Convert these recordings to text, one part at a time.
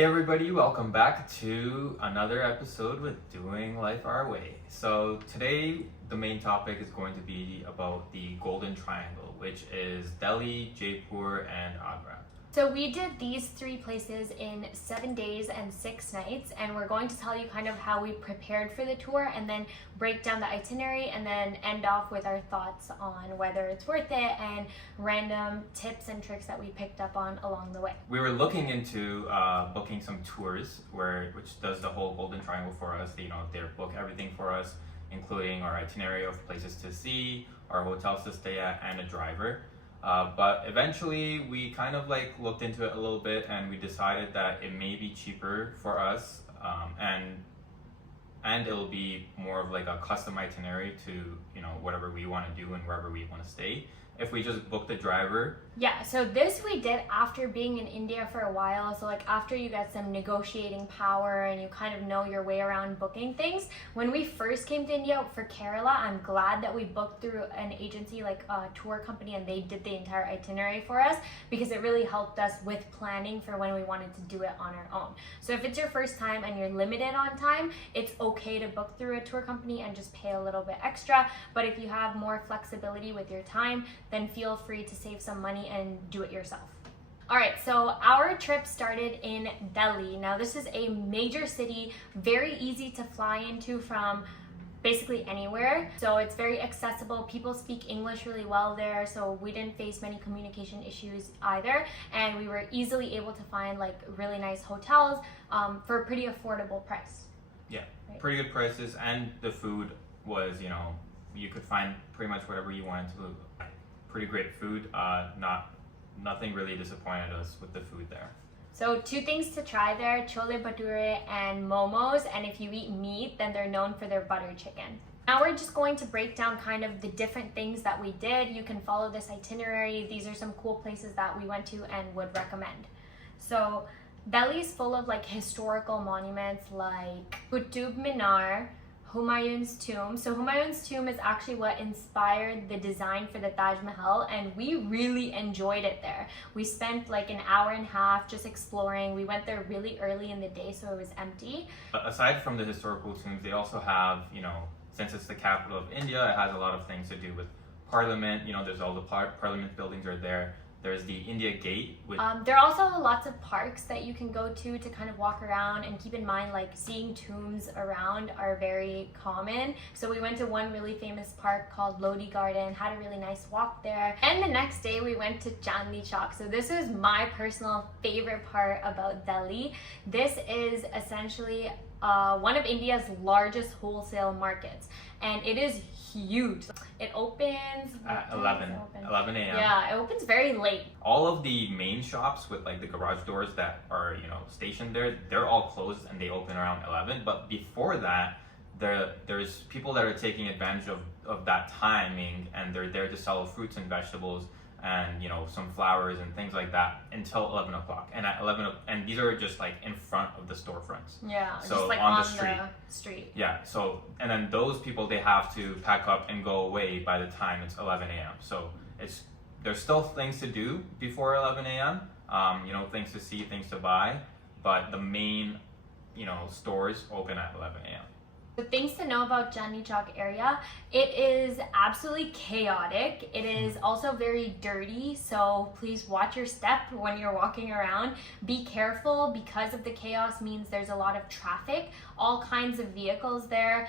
Hey everybody, welcome back to another episode with Doing Life Our Way. So today the main topic is going to be about the Golden Triangle, which is Delhi, Jaipur, and Agra. So we did these three places in 7 days and 6 nights, and we're going to tell you kind of how we prepared for the tour and then break down the itinerary and then end off with our thoughts on whether it's worth it and random tips and tricks that we picked up on along the way. We were looking into booking some tours which does the whole Golden Triangle for us. They book everything for us, including our itinerary of places to see, our hotels to stay at, and a driver. But eventually we kind of looked into it a little bit and we decided that it may be cheaper for us and it'll be more of like a custom itinerary to whatever we want to do and wherever we want to stay if we just book the driver. Yeah, so this we did after being in India for a while. So after you get some negotiating power and you kind of know your way around booking things. When we first came to India for Kerala, I'm glad that we booked through an agency like a tour company and they did the entire itinerary for us because it really helped us with planning for when we wanted to do it on our own. So if it's your first time and you're limited on time, it's okay to book through a tour company and just pay a little bit extra. But if you have more flexibility with your time, then feel free to save some money and do it yourself. All right, so our trip started in Delhi. Now this is a major city, very easy to fly into from basically anywhere. So it's very accessible. People speak English really well there, so we didn't face many communication issues either. And we were easily able to find really nice hotels for a pretty affordable price. Yeah, right? Pretty good prices, and the food was, you could find pretty much whatever you wanted to. Pretty great food. Nothing really disappointed us with the food there. So 2 things to try there, chole bhature and momos, and if you eat meat, then they're known for their butter chicken. Now we're just going to break down kind of the different things that we did. You can follow this itinerary. These are some cool places that we went to and would recommend. So Delhi is full of historical monuments like Qutub Minar, Humayun's tomb. So Humayun's tomb is actually what inspired the design for the Taj Mahal, and we really enjoyed it there. We spent an hour and a half just exploring. We went there really early in the day, so it was empty. Aside from the historical tombs, they also have, since it's the capital of India, it has a lot of things to do with Parliament. There's all the Parliament buildings are there. There's the India Gate. There are also lots of parks that you can go to kind of walk around, and keep in mind seeing tombs around are very common. So we went to one really famous park called Lodi Garden, had a really nice walk there. And the next day we went to Chandni Chowk. So this is my personal favorite part about Delhi. This is essentially one of India's largest wholesale markets, and it is huge. It opens at 11 a.m. Yeah, it opens very late. All of the main shops with the garage doors that are stationed there, they're all closed and they open around 11. But before that, there's people that are taking advantage of that timing, and they're there to sell fruits and vegetables and some flowers and things like that until 11 o'clock. And at 11, and these are just in front of the storefronts. Yeah, so just on the street. Yeah, so and then those people, they have to pack up and go away by the time it's 11 a.m. So there's still things to do before 11 a.m. Things to see, things to buy, but the main stores open at 11 a.m. The things to know about Chandni Chowk area, it is absolutely chaotic. It is also very dirty, so please watch your step when you're walking around. Be careful because of the chaos means there's a lot of traffic, all kinds of vehicles there.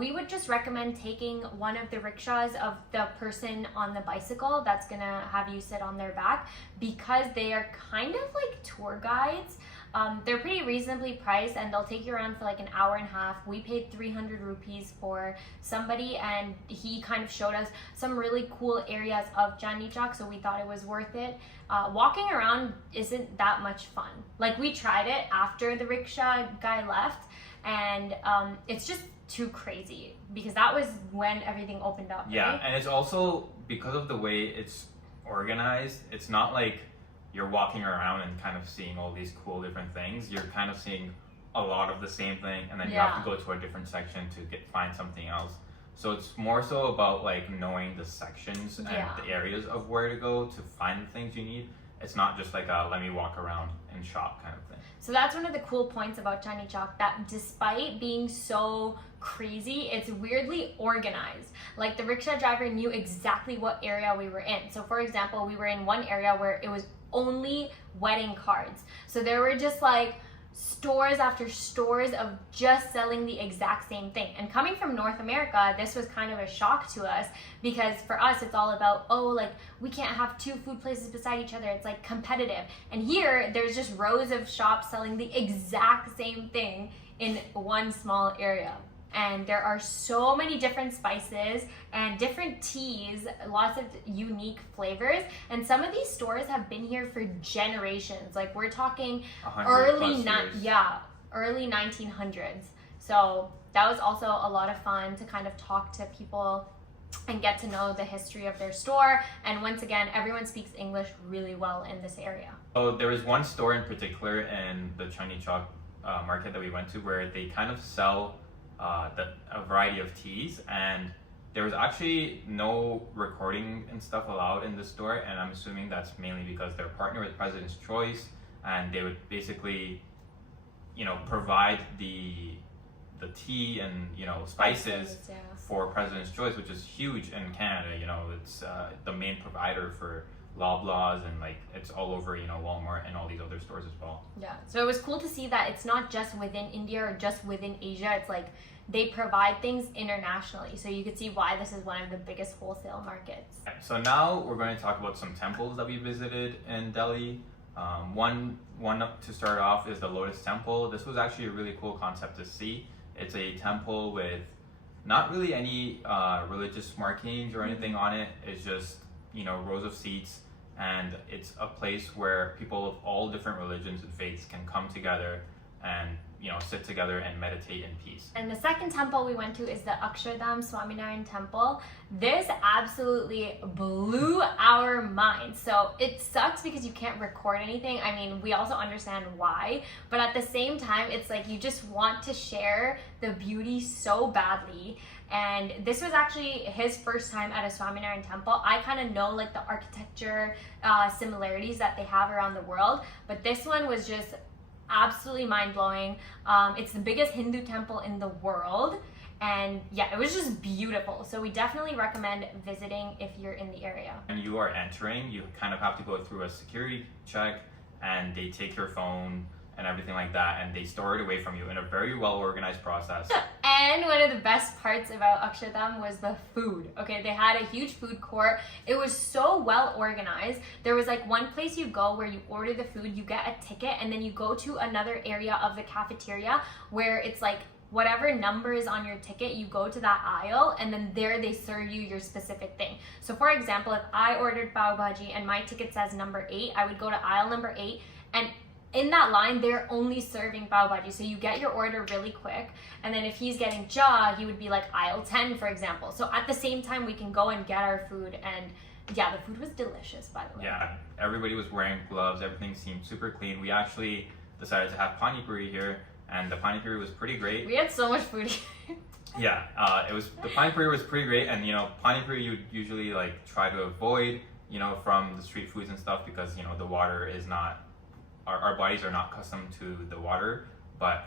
We would just recommend taking one of the rickshaws of the person on the bicycle that's gonna have you sit on their back, because they are kind of like tour guides. They're pretty reasonably priced and they'll take you around for an hour and a half. We paid 300 rupees for somebody, and he kind of showed us some really cool areas of Chandni Chowk, so we thought it was worth it. Walking around isn't that much fun. We tried it after the rickshaw guy left, and it's just too crazy because that was when everything opened up. Yeah, right? And it's also because of the way it's organized. It's not you're walking around and kind of seeing all these cool different things. You're kind of seeing a lot of the same thing, and then you have to go to a different section to find something else. So it's more so about knowing the sections and the areas of where to go to find the things you need, it's not just like a let me walk around and shop kind of thing. So that's one of the cool points about Chandni Chowk, that despite being so crazy, it's weirdly organized. Like the rickshaw driver knew exactly what area we were in. So for example, we were in one area where it was only wedding cards. So there were just like stores after stores of just selling the exact same thing. And coming from North America, this was kind of a shock to us, because for us it's all about, oh, like we can't have two food places beside each other, it's like competitive. And here there's just rows of shops selling the exact same thing in one small area. And there are so many different spices and different teas, lots of unique flavors. And some of these stores have been here for generations. Like we're talking early 1900s. So that was also a lot of fun to kind of talk to people and get to know the history of their store. And once again, everyone speaks English really well in this area. Oh, there was one store in particular in the Chandni Chowk market that we went to where they kind of sell a variety of teas, and there was actually no recording and stuff allowed in the store, and I'm assuming that's mainly because they're partnered with President's Choice, and they would basically, you know, provide the tea and, you know, spices for President's Choice, which is huge in Canada. You know, it's the main provider for Loblaws, and like it's all over, you know, Walmart and all these other stores as well. Yeah, so it was cool to see that it's not just within India or just within Asia. It's like they provide things internationally, so you could see why this is one of the biggest wholesale markets. So now we're going to talk about some temples that we visited in Delhi. One to start off is the Lotus Temple. This was actually a really cool concept to see. It's a temple with not really any religious markings or anything on it. It's just, you know, rows of seats, and it's a place where people of all different religions and faiths can come together and, you know, sit together and meditate in peace. And the second temple we went to is the Akshardham Swaminarayan Temple. This absolutely blew our minds. So it sucks because you can't record anything. I mean, we also understand why, but at the same time, it's like you just want to share the beauty so badly. And this was actually his first time at a Swaminarayan temple. I kind of know like the architecture similarities that they have around the world, but this one was just absolutely mind-blowing. It's the biggest Hindu temple in the world, and yeah, it was just beautiful. So we definitely recommend visiting if you're in the area. When you are entering, you kind of have to go through a security check, and they take your phone and everything like that, and they store it away from you in a very well organized process. And one of the best parts about Akshardham was the food. Okay, they had a huge food court. It was so well organized. There was like one place you go where you order the food, you get a ticket, and then you go to another area of the cafeteria where it's like whatever number is on your ticket, you go to that aisle, and then there they serve you your specific thing. So for example, if I ordered pav bhaji and my ticket says number 8, I would go to aisle number 8, and in that line, they're only serving pav bhaji. So you get your order really quick. And then if he's getting cha, he would be like aisle 10, for example. So at the same time, we can go and get our food. And yeah, the food was delicious, by the way. Yeah, everybody was wearing gloves. Everything seemed super clean. We actually decided to have pani puri here, and the pani puri was pretty great. We had so much food here. Yeah, the pani puri was pretty great. And, you know, pani puri you usually like try to avoid, you know, from the street foods and stuff, because, you know, the water is not, our bodies are not accustomed to the water, but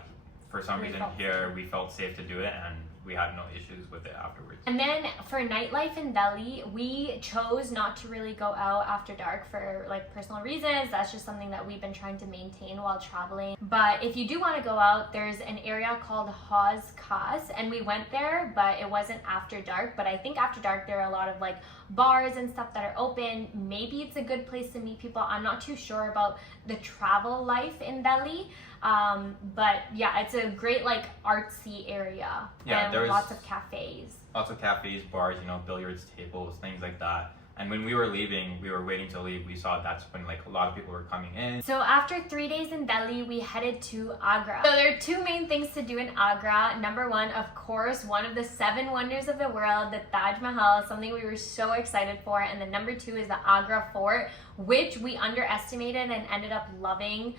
for some reason here we felt safe to do it, and we had no issues with it afterwards. And then for nightlife in Delhi, we chose not to really go out after dark for like personal reasons. That's just something that we've been trying to maintain while traveling. But if you do want to go out, there's an area called Hauz Khas, and we went there, but it wasn't after dark. But I think after dark there are a lot of like bars and stuff that are open. Maybe it's a good place to meet people. I'm not too sure about the travel life in Delhi. But yeah, it's a great like artsy area. Yeah, and there's lots of cafes. Lots of cafes, bars, you know, billiards tables, things like that. And when we were leaving, we were waiting to leave, we saw that's when like a lot of people were coming in. So after 3 days in Delhi, we headed to Agra. So there are two main things to do in Agra. Number one, of course, one of the 7 wonders of the world, the Taj Mahal, something we were so excited for. And then number 2 is the Agra Fort, which we underestimated and ended up loving.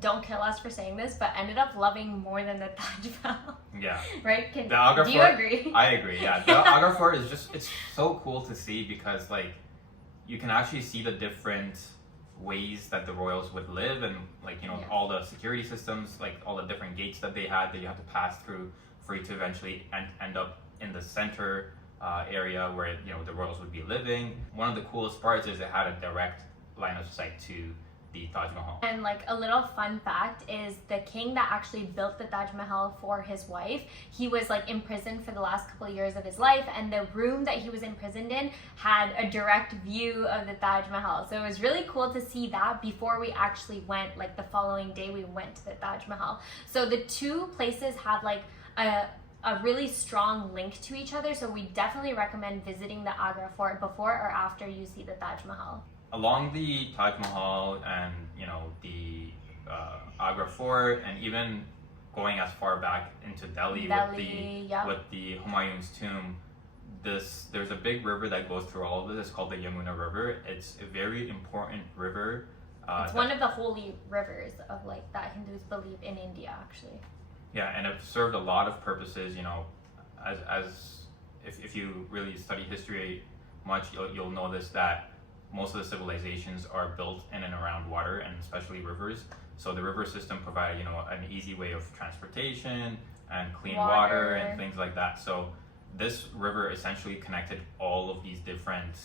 Don't kill us for saying this, but ended up loving more than the Taj Mahal. Yeah. Right? The Agra do Fort, you agree? I agree, yeah. The Agra Fort is just, it's so cool to see, because like, you can actually see the different ways that the royals would live, and like, you know, all the security systems, like all the different gates that they had that you have to pass through for you to eventually end up in the center area where, you know, the royals would be living. One of the coolest parts is it had a direct line of sight to the Taj Mahal. And like a little fun fact is the king that actually built the Taj Mahal for his wife, he was like imprisoned for the last couple of years of his life, and the room that he was imprisoned in had a direct view of the Taj Mahal. So it was really cool to see that before we actually went, like the following day we went to the Taj Mahal. So the two places have like a really strong link to each other, so we definitely recommend visiting the Agra Fort before or after you see the Taj Mahal. Along the Taj Mahal and, you know, the Agra Fort, and even going as far back into Delhi with the Humayun's tomb, there's a big river that goes through all of this. It's called the Yamuna River. It's a very important river. It's one of the holy rivers of like that Hindus believe in India, actually. Yeah, and it served a lot of purposes. You know, as if you really study history much, you'll notice that most of the civilizations are built in and around water, and especially rivers. So the river system provided, you know, an easy way of transportation and clean water and things like that. So this river essentially connected all of these different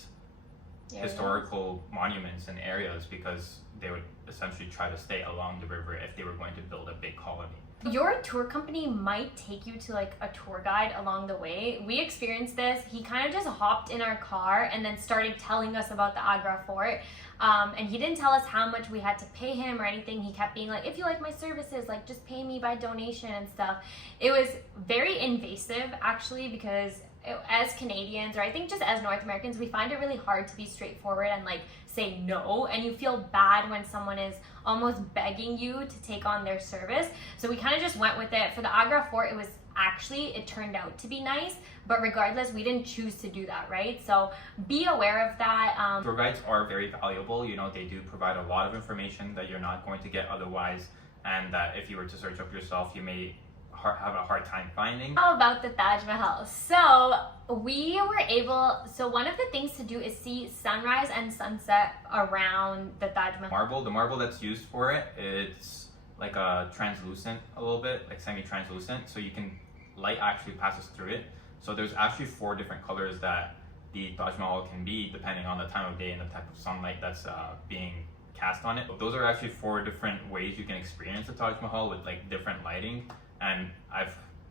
historical monuments and areas, because they would essentially try to stay along the river if they were going to build a big colony. Your tour company might take you to like a tour guide along the way. We experienced this. He kind of just hopped in our car and then started telling us about the Agra Fort. And he didn't tell us how much we had to pay him or anything. He kept being like, if you like my services, like just pay me by donation and stuff. It was very invasive actually, because as Canadians, or I think just as North Americans, we find it really hard to be straightforward and like say no, and you feel bad when someone is almost begging you to take on their service. So we kind of just went with it. For the Agra Fort, it turned out to be nice, but regardless, we didn't choose to do that, right? So be aware of that. Tour guides are very valuable. You know, they do provide a lot of information that you're not going to get otherwise, and that if you were to search up yourself, you may have a hard time finding. How about the Taj Mahal? So one of the things to do is see sunrise and sunset around the Taj Mahal. The marble that's used for it, it's like a translucent, a little bit like semi-translucent, so you can, light actually passes through it. So there's actually 4 different colors that the Taj Mahal can be depending on the time of day and the type of sunlight that's being cast on it. Those are actually 4 different ways you can experience the Taj Mahal with like different lighting. And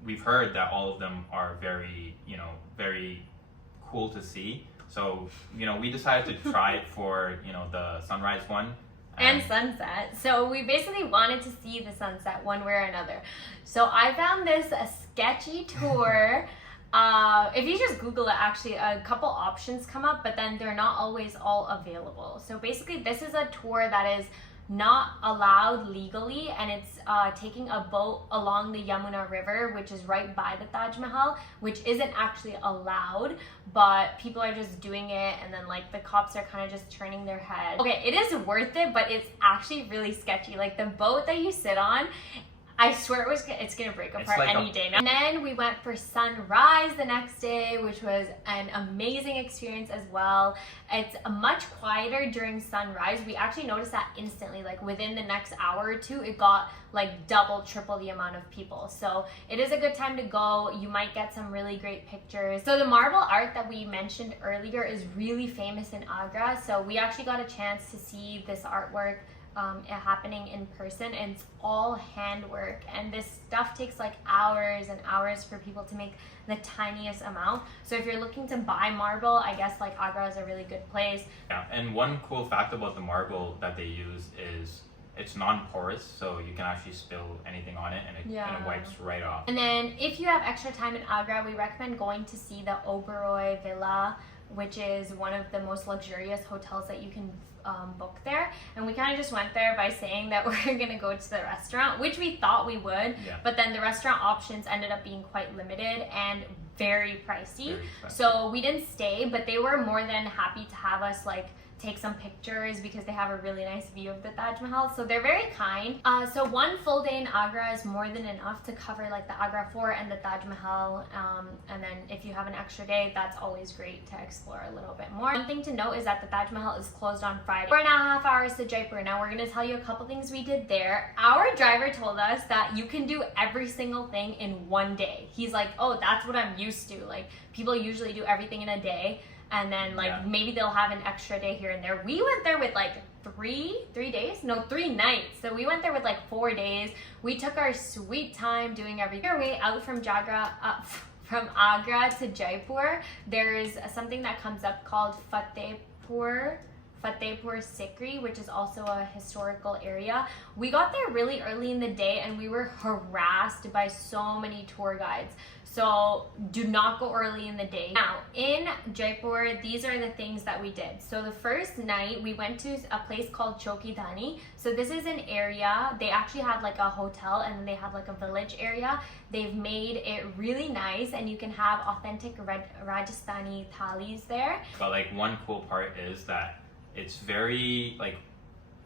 we've heard that all of them are very, you know, very cool to see. So, you know, we decided to try it for, you know, the sunrise one. And sunset. So we basically wanted to see the sunset one way or another. So I found this a sketchy tour. If you just Google it, actually a couple options come up, but then they're not always all available. So basically this is a tour that is not allowed legally, and it's taking a boat along the Yamuna River, which is right by the Taj Mahal, which isn't actually allowed, but people are just doing it, and then like the cops are kind of just turning their head. Okay, it is worth it, but it's actually really sketchy. Like the boat that you sit on, I swear it's gonna break apart like any day now. And then we went for sunrise the next day, which was an amazing experience as well. It's much quieter during sunrise. We actually noticed that instantly, like within the next hour or two, it got like double, triple the amount of people. So it is a good time to go. You might get some really great pictures. So the marble art that we mentioned earlier is really famous in Agra. So we actually got a chance to see this artwork happening in person, and it's all handwork, and this stuff takes like hours and hours for people to make the tiniest amount. So if you're looking to buy marble, I guess like Agra is a really good place. Yeah, and one cool fact about the marble that they use is it's non-porous, so you can actually spill anything on it, and it wipes right off. And then if you have extra time in Agra, we recommend going to see the Oberois Villa, which is one of the most luxurious hotels that you can book there. And we kind of just went there by saying that we're gonna go to the restaurant, which we thought we would, but then the restaurant options ended up being quite limited and very pricey. So we didn't stay, but they were more than happy to have us like take some pictures because they have a really nice view of the Taj Mahal. So they're very kind. So one full day in Agra is more than enough to cover like the Agra Fort and the Taj Mahal. And then if you have an extra day, that's always great to explore a little bit more. One thing to note is that the Taj Mahal is closed on Friday. 4.5 hours to Jaipur. Now we're gonna tell you a couple things we did there. Our driver told us that you can do every single thing in one day. He's like, oh, that's what I'm used to. Like people usually do everything in a day. And then like maybe they'll have an extra day here and there. We went there with like 3 nights. So we went there with like 4 days. We took our sweet time doing everything. Our way out from Agra to Jaipur, there is something that comes up called Fatehpur Sikri, which is also a historical area. We got there really early in the day and we were harassed by so many tour guides. So do not go early in the day. Now in Jaipur, these are the things that we did. So the first night we went to a place called Chokhi Dhani. So this is an area, they actually had like a hotel and then they had like a village area. They've made it really nice and you can have authentic Rajasthani thalis there. But like one cool part is that it's very like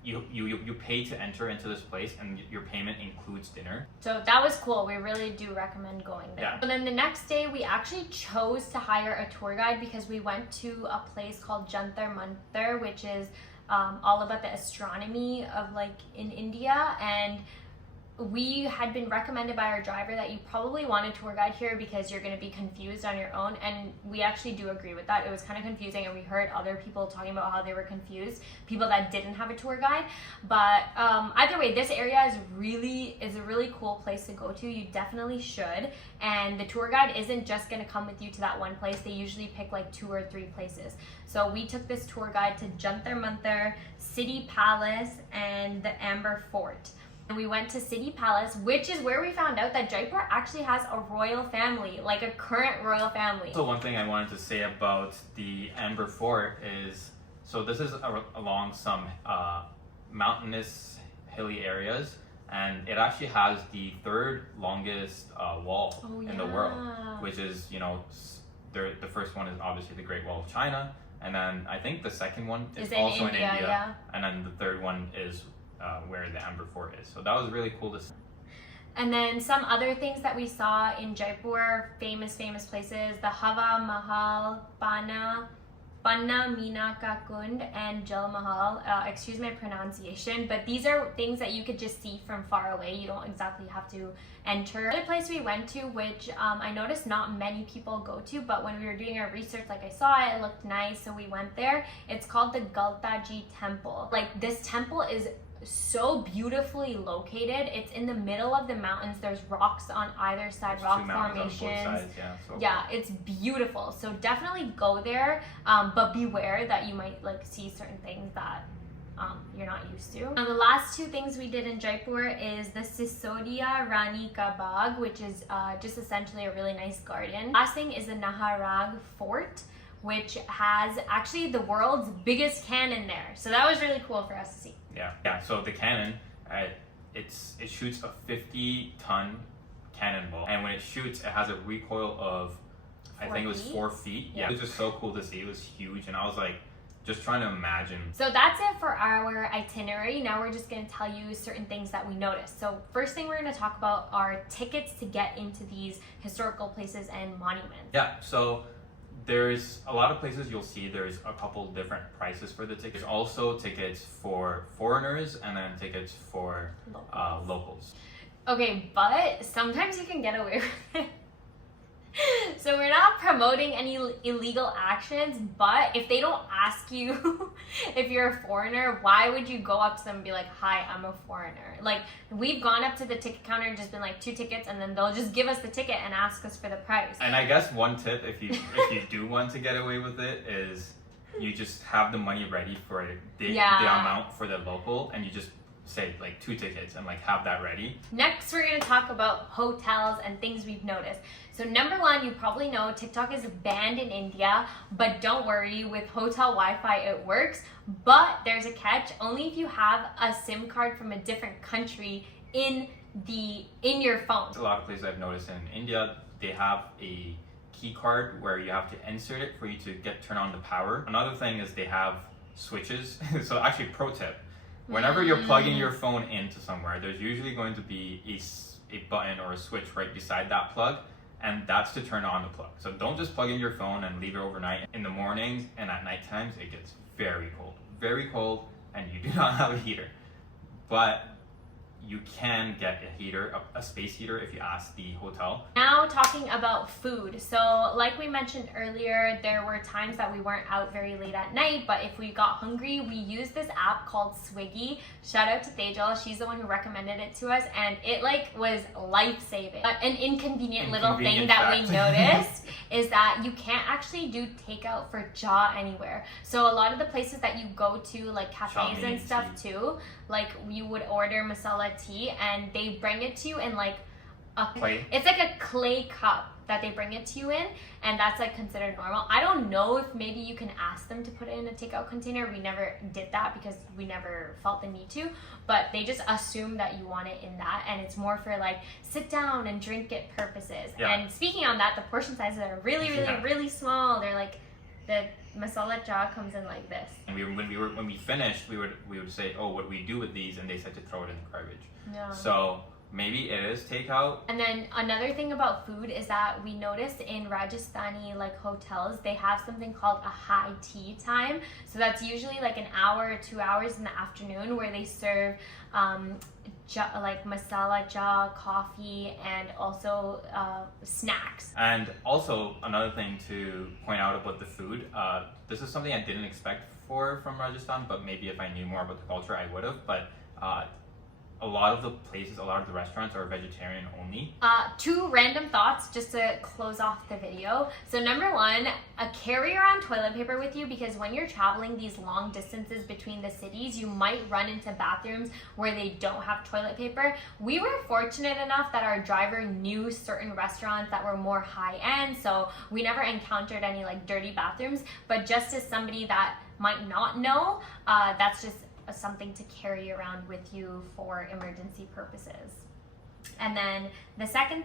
you pay to enter into this place and your payment includes dinner. So that was cool. We really do recommend going there. Yeah. So then the next day we actually chose to hire a tour guide because we went to a place called Jantar Mantar, which is all about the astronomy of like in India, and we had been recommended by our driver that you probably want a tour guide here because you're going to be confused on your own, and we actually do agree with that. It was kind of confusing and we heard other people talking about how they were confused, people that didn't have a tour guide. But either way, this area is a really cool place to go to. You definitely should, and the tour guide isn't just going to come with you to that one place. They usually pick like 2 or 3 places. So we took this tour guide to Jantar Mantar, City Palace, and the Agra Fort. And we went to City Palace, which is where we found out that Jaipur actually has a royal family, like a current royal family. So one thing I wanted to say about the Agra Fort is, so this is along some mountainous, hilly areas, and it actually has the 3rd longest wall in the world, which is, you know, the first one is obviously the Great Wall of China, and then I think the second one is also in India, and then the 3rd one is where the Agra Fort is. So that was really cool to see. And then some other things that we saw in Jaipur, famous places, the Hava Mahal, Panna Meena Ka Kund, and Jal Mahal. Excuse my pronunciation, but these are things that you could just see from far away. You don't exactly have to enter. Another place we went to, which I noticed not many people go to, but when we were doing our research, like I saw it looked nice, so we went there. It's called the Galta Ji Temple. Like this temple is so beautifully located. It's in the middle of the mountains. There's rocks on either side, rock formations. It's beautiful. So definitely go there, but beware that you might like see certain things that you're not used to. Now the last 2 things we did in Jaipur is the Sisodia Rani Ka Bagh, which is just essentially a really nice garden. Last thing is the Naharagh Fort, which has actually the world's biggest cannon there. So that was really cool for us to see. Yeah. So the cannon, it shoots a 50-ton cannonball, and when it shoots, it has a recoil of, I think it was 4 feet. Yeah, it was just so cool to see. It was huge, and I was like, just trying to imagine. So that's it for our itinerary. Now we're just going to tell you certain things that we noticed. So first thing we're going to talk about are tickets to get into these historical places and monuments. Yeah. So there's a lot of places you'll see there's a couple different prices for the tickets. There's also tickets for foreigners and then tickets for locals. Okay, but sometimes you can get away with it. So we're not promoting any illegal actions, but if they don't ask you if you're a foreigner, why would you go up to them and be like, hi, I'm a foreigner? Like, we've gone up to the ticket counter and just been like 2 tickets, and then they'll just give us the ticket and ask us for the price. And I guess one tip, if you do want to get away with it, is you just have the money ready for the amount for the local, and you just say like 2 tickets and like have that ready. Next, we're going to talk about hotels and things we've noticed. So number 1, you probably know TikTok is banned in India, but don't worry, with hotel Wi-Fi it works. But there's a catch, only if you have a SIM card from a different country in your phone. A lot of places I've noticed in India, they have a key card where you have to insert it for you to turn on the power. Another thing is they have switches. So actually, pro tip: whenever you're plugging your phone into somewhere, there's usually going to be a button or a switch right beside that plug, and that's to turn on the plug. So don't just plug in your phone and leave it overnight. In the mornings and at night times, it gets very cold, and you do not have a heater. But you can get a heater, a space heater, if you ask the hotel. Now talking about food. So like we mentioned earlier, there were times that we weren't out very late at night, but if we got hungry, we used this app called Swiggy. Shout out to Tejal, she's the one who recommended it to us, and it like was life-saving. But an inconvenient little thing that we noticed is that you can't actually do takeout for Jaw anywhere. So a lot of the places that you go to, like cafes and stuff too, like you would order masala tea and they bring it to you in like a clay. It's like a clay cup that they bring it to you in, and that's like considered normal. I don't know if maybe you can ask them to put it in a takeout container. We never did that because we never felt the need to, but they just assume that you want it in that, and it's more for like sit down and drink it purposes. And speaking on that, the portion sizes are really small. They're like, the masala cha comes in like this. And when we finished, we would say, oh, what do we do with these? And they said to throw it in the garbage. Yeah. So maybe it is takeout. And then another thing about food is that we noticed in Rajasthani like hotels, they have something called a high tea time. So that's usually like an hour or 2 hours in the afternoon where they serve like masala cha, coffee, and also snacks. And also another thing to point out about the food, this is something I didn't expect from Rajasthan, but maybe if I knew more about the culture I would have. But a lot of the places, a lot of the restaurants are vegetarian only. 2 random thoughts just to close off the video. So number 1, carry around toilet paper with you, because when you're traveling these long distances between the cities, you might run into bathrooms where they don't have toilet paper. We were fortunate enough that our driver knew certain restaurants that were more high end, so we never encountered any like dirty bathrooms. But just as somebody that might not know, that's just something to carry around with you for emergency purposes. And then the second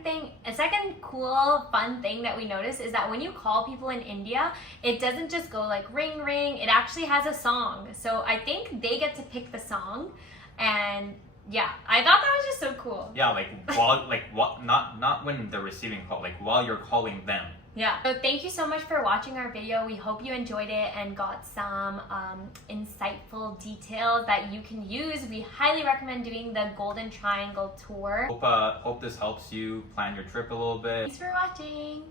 cool fun thing that we noticed is that when you call people in India, it doesn't just go like ring ring, it actually has a song. So I think they get to pick the song, and yeah, I thought that was just so cool. Yeah, like while not when they're receiving call, like while you're calling them. Yeah. So thank you so much for watching our video. We hope you enjoyed it and got some insightful details that you can use. We highly recommend doing the Golden Triangle tour. Hope this helps you plan your trip a little bit. Thanks for watching.